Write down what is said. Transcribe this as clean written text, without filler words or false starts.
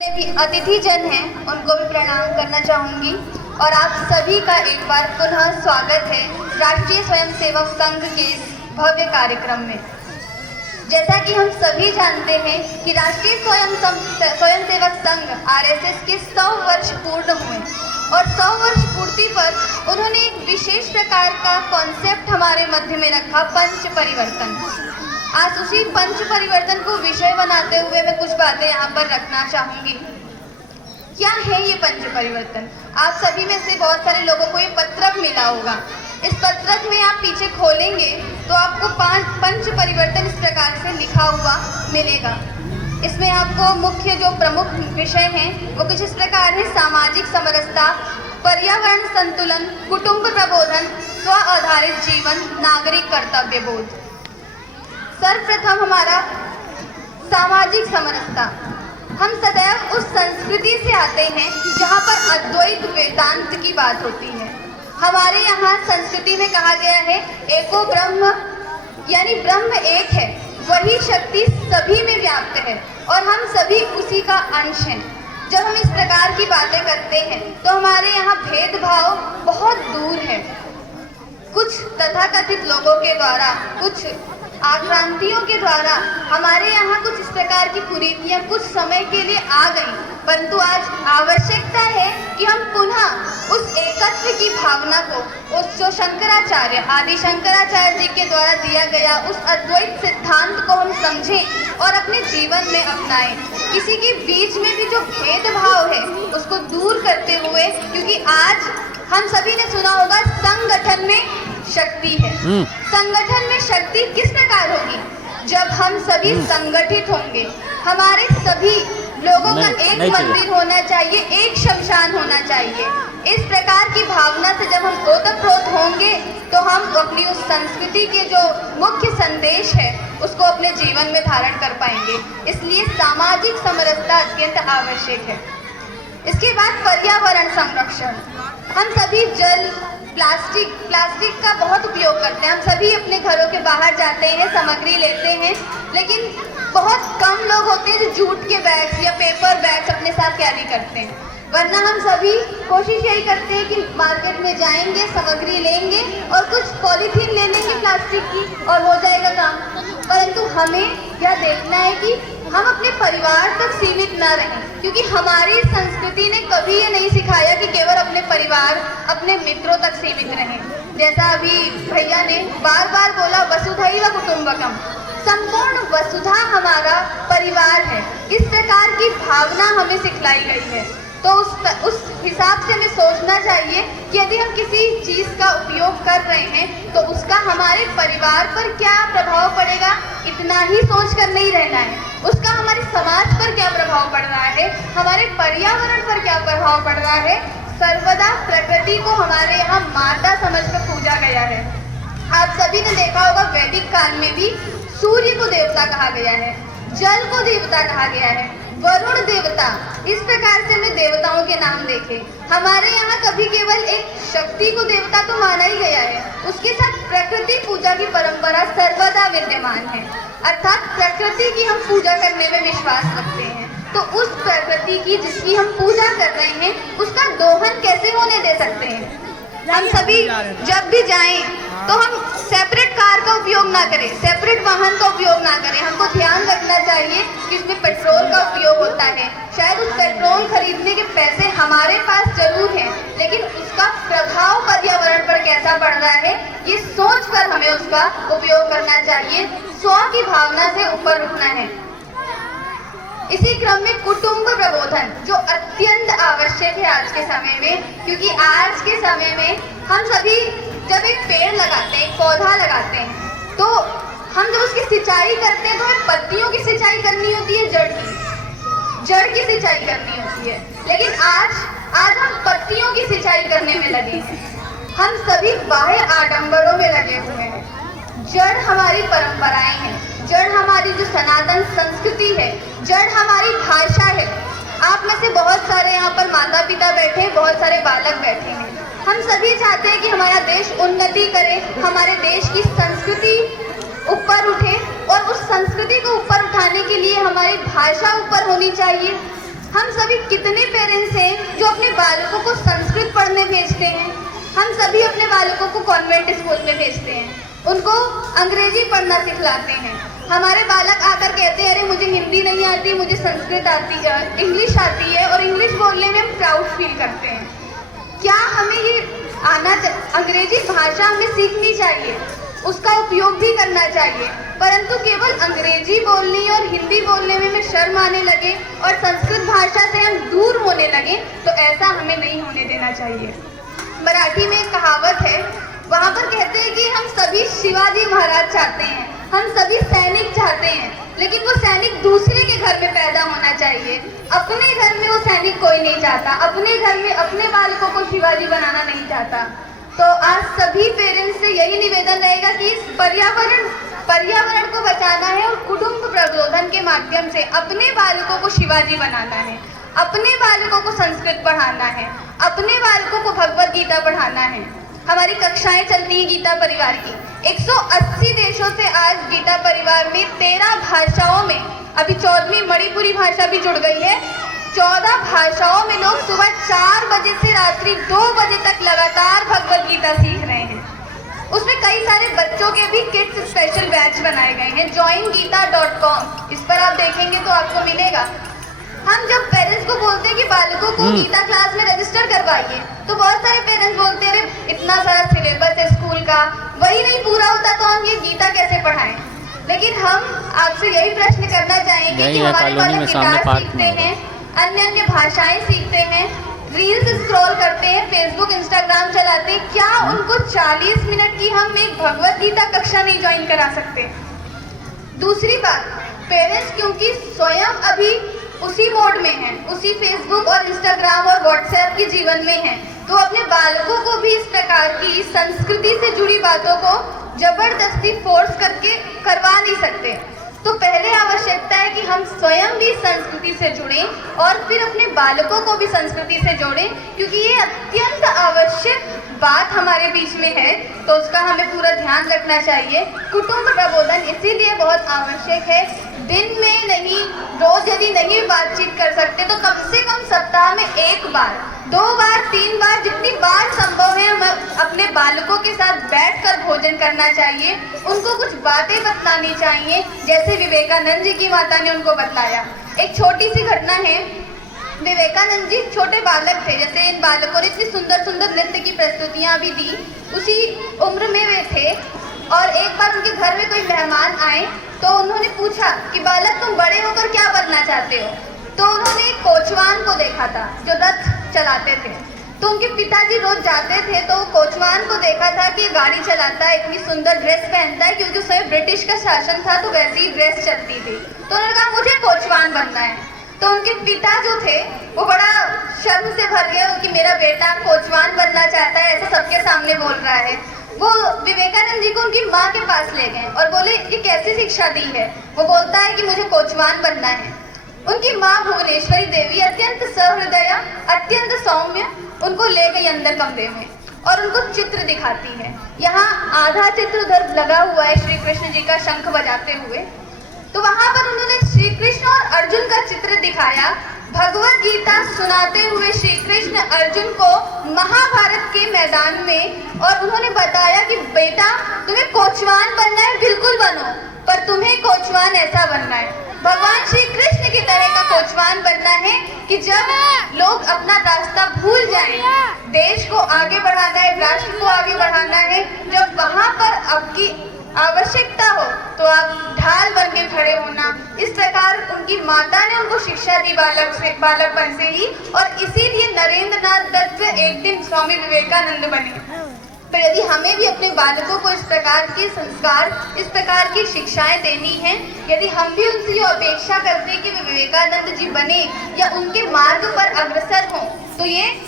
भी अतिथि जन हैं उनको भी प्रणाम करना चाहूँगी और आप सभी का एक बार पुनः स्वागत है राष्ट्रीय स्वयंसेवक संघ के इस भव्य कार्यक्रम में। जैसा कि हम सभी जानते हैं कि राष्ट्रीय स्वयंसेवक संघ RSS के 100 वर्ष पूर्ण हुए और 100 वर्ष पूर्ति पर उन्होंने एक विशेष प्रकार का कॉन्सेप्ट हमारे मध्य में रखा, पंच परिवर्तन। आज उसी पंच परिवर्तन को विषय बनाते हुए मैं कुछ बातें यहाँ पर रखना चाहूँगी। क्या है ये पंच परिवर्तन? आप सभी में से बहुत सारे लोगों को ये पत्रक मिला होगा। इस पत्रक में आप पीछे खोलेंगे तो आपको पंच परिवर्तन इस प्रकार से लिखा हुआ मिलेगा। इसमें आपको मुख्य जो प्रमुख विषय हैं वो कुछ इस प्रकार है: सामाजिक समरसता, पर्यावरण संतुलन, कुटुंब प्रबोधन, स्व आधारित जीवन, नागरिक कर्तव्य बोध। सर्वप्रथम हमारा सामाजिक समरसता। हम सदैव उस संस्कृति से आते हैं जहाँ पर अद्वैत वेदांत की बात होती है। हमारे यहाँ संस्कृति में कहा गया है एको ब्रह्म, यानी ब्रह्म एक है, वही शक्ति सभी में व्याप्त है और हम सभी उसी का अंश हैं। जब हम इस प्रकार की बातें करते हैं तो हमारे यहाँ भेदभाव बहुत दूर है। कुछ तथाकथित लोगों के द्वारा, कुछ आक्रांतियों के द्वारा हमारे यहाँ कुछ इस प्रकार की कुरीतियाँ कुछ समय के लिए आ गई, परंतु आज आवश्यकता है कि हम पुनः उस एकत्व की भावना को, उस जो शंकराचार्य, आदि शंकराचार्य जी के द्वारा दिया गया उस अद्वैत सिद्धांत को हम समझें और अपने जीवन में अपनाएं। किसी के बीच में भी जो भेदभाव है उसको दूर करते हुए, क्योंकि आज हम सभी ने सुना होगा संगठन में शक्ति है। संगठन में शक्ति किस प्रकार होगी? जब हम सभी संगठित होंगे। हमारे सभी लोगों का एक मंदिर होना चाहिए, एक शमशान होना चाहिए। इस प्रकार की भावना से जब हम ओतप्रोत होंगे तो हम अपनी उस संस्कृति के जो मुख्य संदेश है उसको अपने जीवन में धारण कर पाएंगे। इसलिए सामाजिक समरसता अत्यंत आवश्यक है। इसके बाद पर्यावरण संरक्षण। हम सभी जल, प्लास्टिक का बहुत उपयोग करते हैं। हम सभी अपने घरों के बाहर जाते हैं, सामग्री लेते हैं, लेकिन बहुत कम लोग होते हैं जो जूट के बैग्स या पेपर बैग्स अपने साथ कैरी करते हैं। वरना हम सभी कोशिश यही करते हैं कि मार्केट में जाएंगे, सामग्री लेंगे और कुछ पॉलीथीन ले लेंगे प्लास्टिक की और हो जाएगा काम। परंतु हमें यह देखना है कि हम अपने परिवार तक सीमित ना रहें, क्योंकि हमारी संस्कृति ने कभी ये नहीं सिखाया कि केवल अपने परिवार, अपने मित्रों तक सीमित रहें। जैसा अभी भैया ने बार बार बोला, वसुधैव कुटुंबकम, संपूर्ण वसुधा हमारा परिवार है। इस प्रकार की भावना हमें सिखलाई गई है। तो उस हिसाब से हमें सोचना चाहिए कि यदि हम किसी चीज़ का उपयोग कर रहे हैं तो उसका हमारे परिवार पर क्या प्रभाव पड़ेगा, इतना ही सोच कर नहीं रहना है। उसका हमारे समाज पर क्या प्रभाव पड़ रहा है, हमारे पर्यावरण पर क्या प्रभाव पड़ रहा है। सर्वदा प्रकृति को हमारे यहाँ माता समझकर पूजा गया है। आप सभी ने देखा होगा वैदिक काल में भी सूर्य को देवता कहा गया है, जल को देवता कहा गया है, वरुण देवता। इस प्रकार से हमने देवताओं के नाम देखे। हमारे यहाँ कभी केवल एक शक्ति को देवता तो माना ही गया है, उसके साथ प्रकृति पूजा की परंपरा सर्वदा विद्यमान है। अर्थात प्रकृति की हम पूजा करने में विश्वास रखते हैं। तो उस प्रकृति की जिसकी हम पूजा कर रहे हैं उसका दोहन कैसे होने दे सकते हैं? हम सभी जब भी जाएं तो हम सेपरेट कार का उपयोग ना करें, सेपरेट वाहन का उपयोग ना करें। हमको ध्यान रखना चाहिए कि उसमें पेट्रोल का उपयोग होता है। शायद उस पेट्रोल खरीदने के पैसे हमारे पास जरूर हैं, लेकिन उसका प्रभाव पर्यावरण पर कैसा पड़ रहा है ये सोचकर हमें उसका उपयोग करना चाहिए। स्व की भावना से ऊपर उठना है। इसी क्रम में कुटुंब प्रबोधन, जो अत्यंत आवश्यक है आज के समय में, क्योंकि आज के समय में हम सभी जब एक पेड़ लगाते हैं, एक पौधा लगाते हैं, तो हम जब उसकी सिंचाई करते हैं तो हमें पत्तियों की सिंचाई करनी होती है, जड़ की सिंचाई करनी होती है। लेकिन आज हम पत्तियों की सिंचाई करने में लगे हैं। हम सभी बाह्य आडंबरों में लगे हुए हैं। जड़ हमारी परंपराएं हैं, जड़ हमारी जो सनातन संस्कृति है, जड़ हमारी भाषा है। आप में से बहुत सारे यहाँ पर माता पिता बैठे हैं, बहुत सारे बालक बैठे हैं। हम सभी चाहते हैं कि हमारा देश उन्नति करे, हमारे देश की संस्कृति ऊपर उठे, और उस संस्कृति को ऊपर उठाने के लिए हमारी भाषा ऊपर होनी चाहिए, हम सभी कितने पेरेंट्स हैं जो अपने बालकों को संस्कृत पढ़ने भेजते हैं। हम सभी अपने बालकों को कॉन्वेंट स्कूल में भेजते हैं, उनको अंग्रेजी पढ़ना सिखलाते हैं। हमारे बालक आकर कहते हैं, अरे मुझे हिंदी नहीं आती, मुझे संस्कृत आती है, इंग्लिश आती है, और इंग्लिश बोलने में हम प्राउड फील करते हैं। क्या हमें ये अंग्रेजी भाषा हमें सीखनी चाहिए, उसका उपयोग भी करना चाहिए, परंतु केवल अंग्रेजी बोलनी और हिंदी बोलने में हमें शर्म आने लगे और संस्कृत भाषा से हम दूर होने लगे, तो ऐसा हमें नहीं होने देना चाहिए। मराठी में एक कहावत है, वहाँ पर कहते हैं कि हम सभी शिवाजी महाराज चाहते हैं, हम सभी सैनिक चाहते हैं, लेकिन वो सैनिक दूसरे के घर में पैदा होना चाहिए। अपने घर में वो सैनिक कोई नहीं चाहता, अपने घर में अपने बालकों को शिवाजी बनाना नहीं चाहता। तो आज सभी पेरेंट्स से यही निवेदन रहेगा कि इस पर्यावरण को बचाना है और कुटुंब प्रबोधन के माध्यम से अपने बालकों को शिवाजी बनाना है, अपने बालकों को संस्कृत पढ़ाना है, अपने बालकों को भगवत गीता पढ़ाना है। हमारी कक्षाएं चलती हैं गीता परिवार की, 180 देशों से आज गीता परिवार में 13 भाषाओं में, अभी 14वीं मणिपुरी भाषा भी जुड़ गई है, 14 भाषाओं में लोग सुबह 4 बजे से रात्रि 2 बजे तक लगातार भगवत गीता सीख रहे हैं। उसमें कई सारे बच्चों के भी किड्स स्पेशल बैच बनाए गए हैं, joinggeeta.com, इस पर आप देखेंगे तो आपको मिलेगा। हम जब पेरेंट्स को बोलते हैं कि बालकों को गीता क्लास में रजिस्टर करवाइए, तो बहुत सारे पेरेंट्स बोलते हैं, अरे इतना सारा सिलेबस है स्कूल का, वही नहीं पूरा होता तो हम ये गीता कैसे पढ़ाएं। लेकिन हम आपसे यही प्रश्न करना चाहेंगे कि हमारे बालक गिटार सीखते हैं, अन्य भाषाएं सीखते हैं, रील्स स्क्रॉल करते हैं, फेसबुक इंस्टाग्राम चलाते हैं, क्या उनको 40 मिनट की हम एक भगवत गीता कक्षा नहीं ज्वाइन करा सकते? दूसरी बात, पेरेंट्स क्योंकि स्वयं अभी उसी मोड में हैं, उसी फेसबुक और इंस्टाग्राम और व्हाट्सएप के जीवन में हैं, तो अपने बालकों को भी इस प्रकार की संस्कृति से जुड़ी बातों को जबरदस्ती फोर्स करके करवा नहीं सकते। तो पहले आवश्यकता है कि हम स्वयं भी संस्कृति से जुड़ें और फिर अपने बालकों को भी संस्कृति से जोड़ें, क्योंकि ये अत्यंत आवश्यक बात हमारे बीच में है, तो उसका हमें पूरा ध्यान रखना चाहिए। कुटुंब प्रबोधन इसीलिए बहुत आवश्यक है। दिन में नहीं, रोज यदि नहीं बातचीत कर सकते तो कम से कम सप्ताह में 1 बार, 2 बार, 3 बार, जितनी बार संभव है हमें अपने बालकों के साथ बैठकर भोजन करना चाहिए, उनको कुछ बातें बतलानी चाहिए, जैसे विवेकानंद जी की माता ने उनको बतलाया। एक छोटी सी घटना है, विवेकानंद जी छोटे बालक थे, जैसे इन बालकों ने इतनी सुंदर सुंदर नृत्य की प्रस्तुतियाँ भी दी, उसी उम्र में वे थे, और एक बार उनके घर में कोई मेहमान आए तो उन्होंने पूछा कि बालक तुम बड़े होकर क्या बनना चाहते हो? तो उन्होंने एक कोचवान को देखा था जो रथ चलाते थे, तो उनके पिताजी रोज जाते थे तो कोचवान को देखा था कि गाड़ी चलाता है, इतनी सुंदर ड्रेस पहनता है, क्योंकि उस समय ब्रिटिश का शासन था तो वैसी ही ड्रेस चलती थी। तो उन्होंने कहा मुझे कोचवान बनना है। तो उनके पिता जो थे वो बड़ा शर्म से भर गए कि मेरा बेटा कोचवान बनना चाहता है, ऐसा सबके सामने बोल रहा है। वो विवेकानंद जी को उनकी माँ के पास ले गए और बोले ये कैसी शिक्षा दी है? वो बोलता है कि मुझे कोचवान बनना है। उनकी माँ भुवनेश्वरी देवी अत्यंत सहृदय, अत्यंत सौम्य, उनको ले गई अंदर कमरे में और उनको चित्र दिखाती है। यहाँ आधा चित्र उधर लगा हुआ है श्री कृष्ण जी का शंख बजाते हुए, तो वहां पर उन्होंने श्री कृष्ण और अर्जुन का चित्र दिखाया। भगवत गीता सुनाते हुए श्री कृष्ण अर्जुन को महाभारत के मैदान में, और उन्होंने बताया कि बेटा तुम्हें कोचवान बनना है, बिल्कुल बनो, पर तुम्हें कोचवान ऐसा बनना है, भगवान श्री कृष्ण की तरह का कोचवान बनना है कि जब लोग अपना रास्ता भूल जाएं, देश को आगे बढ़ाना है, राष्ट्र को आगे बढ़ाना है, जब वहां पर आपकी आवश्यकता हो तो आप ढाल बन के खड़े होना। इस प्रकार उनकी माता ने उनको शिक्षा दी बालकपन से ही, और इसीलिए नरेंद्र नाथ दत्त एक दिन स्वामी विवेकानंद बने। तो यदि हमें भी अपने बालकों को इस प्रकार के संस्कार, इस प्रकार की शिक्षाएं देनी है, यदि हम भी उनसे ये अपेक्षा करते हैं कि वे विवेकानंद जी बने या उनके मार्ग पर अग्रसर हों, तो ये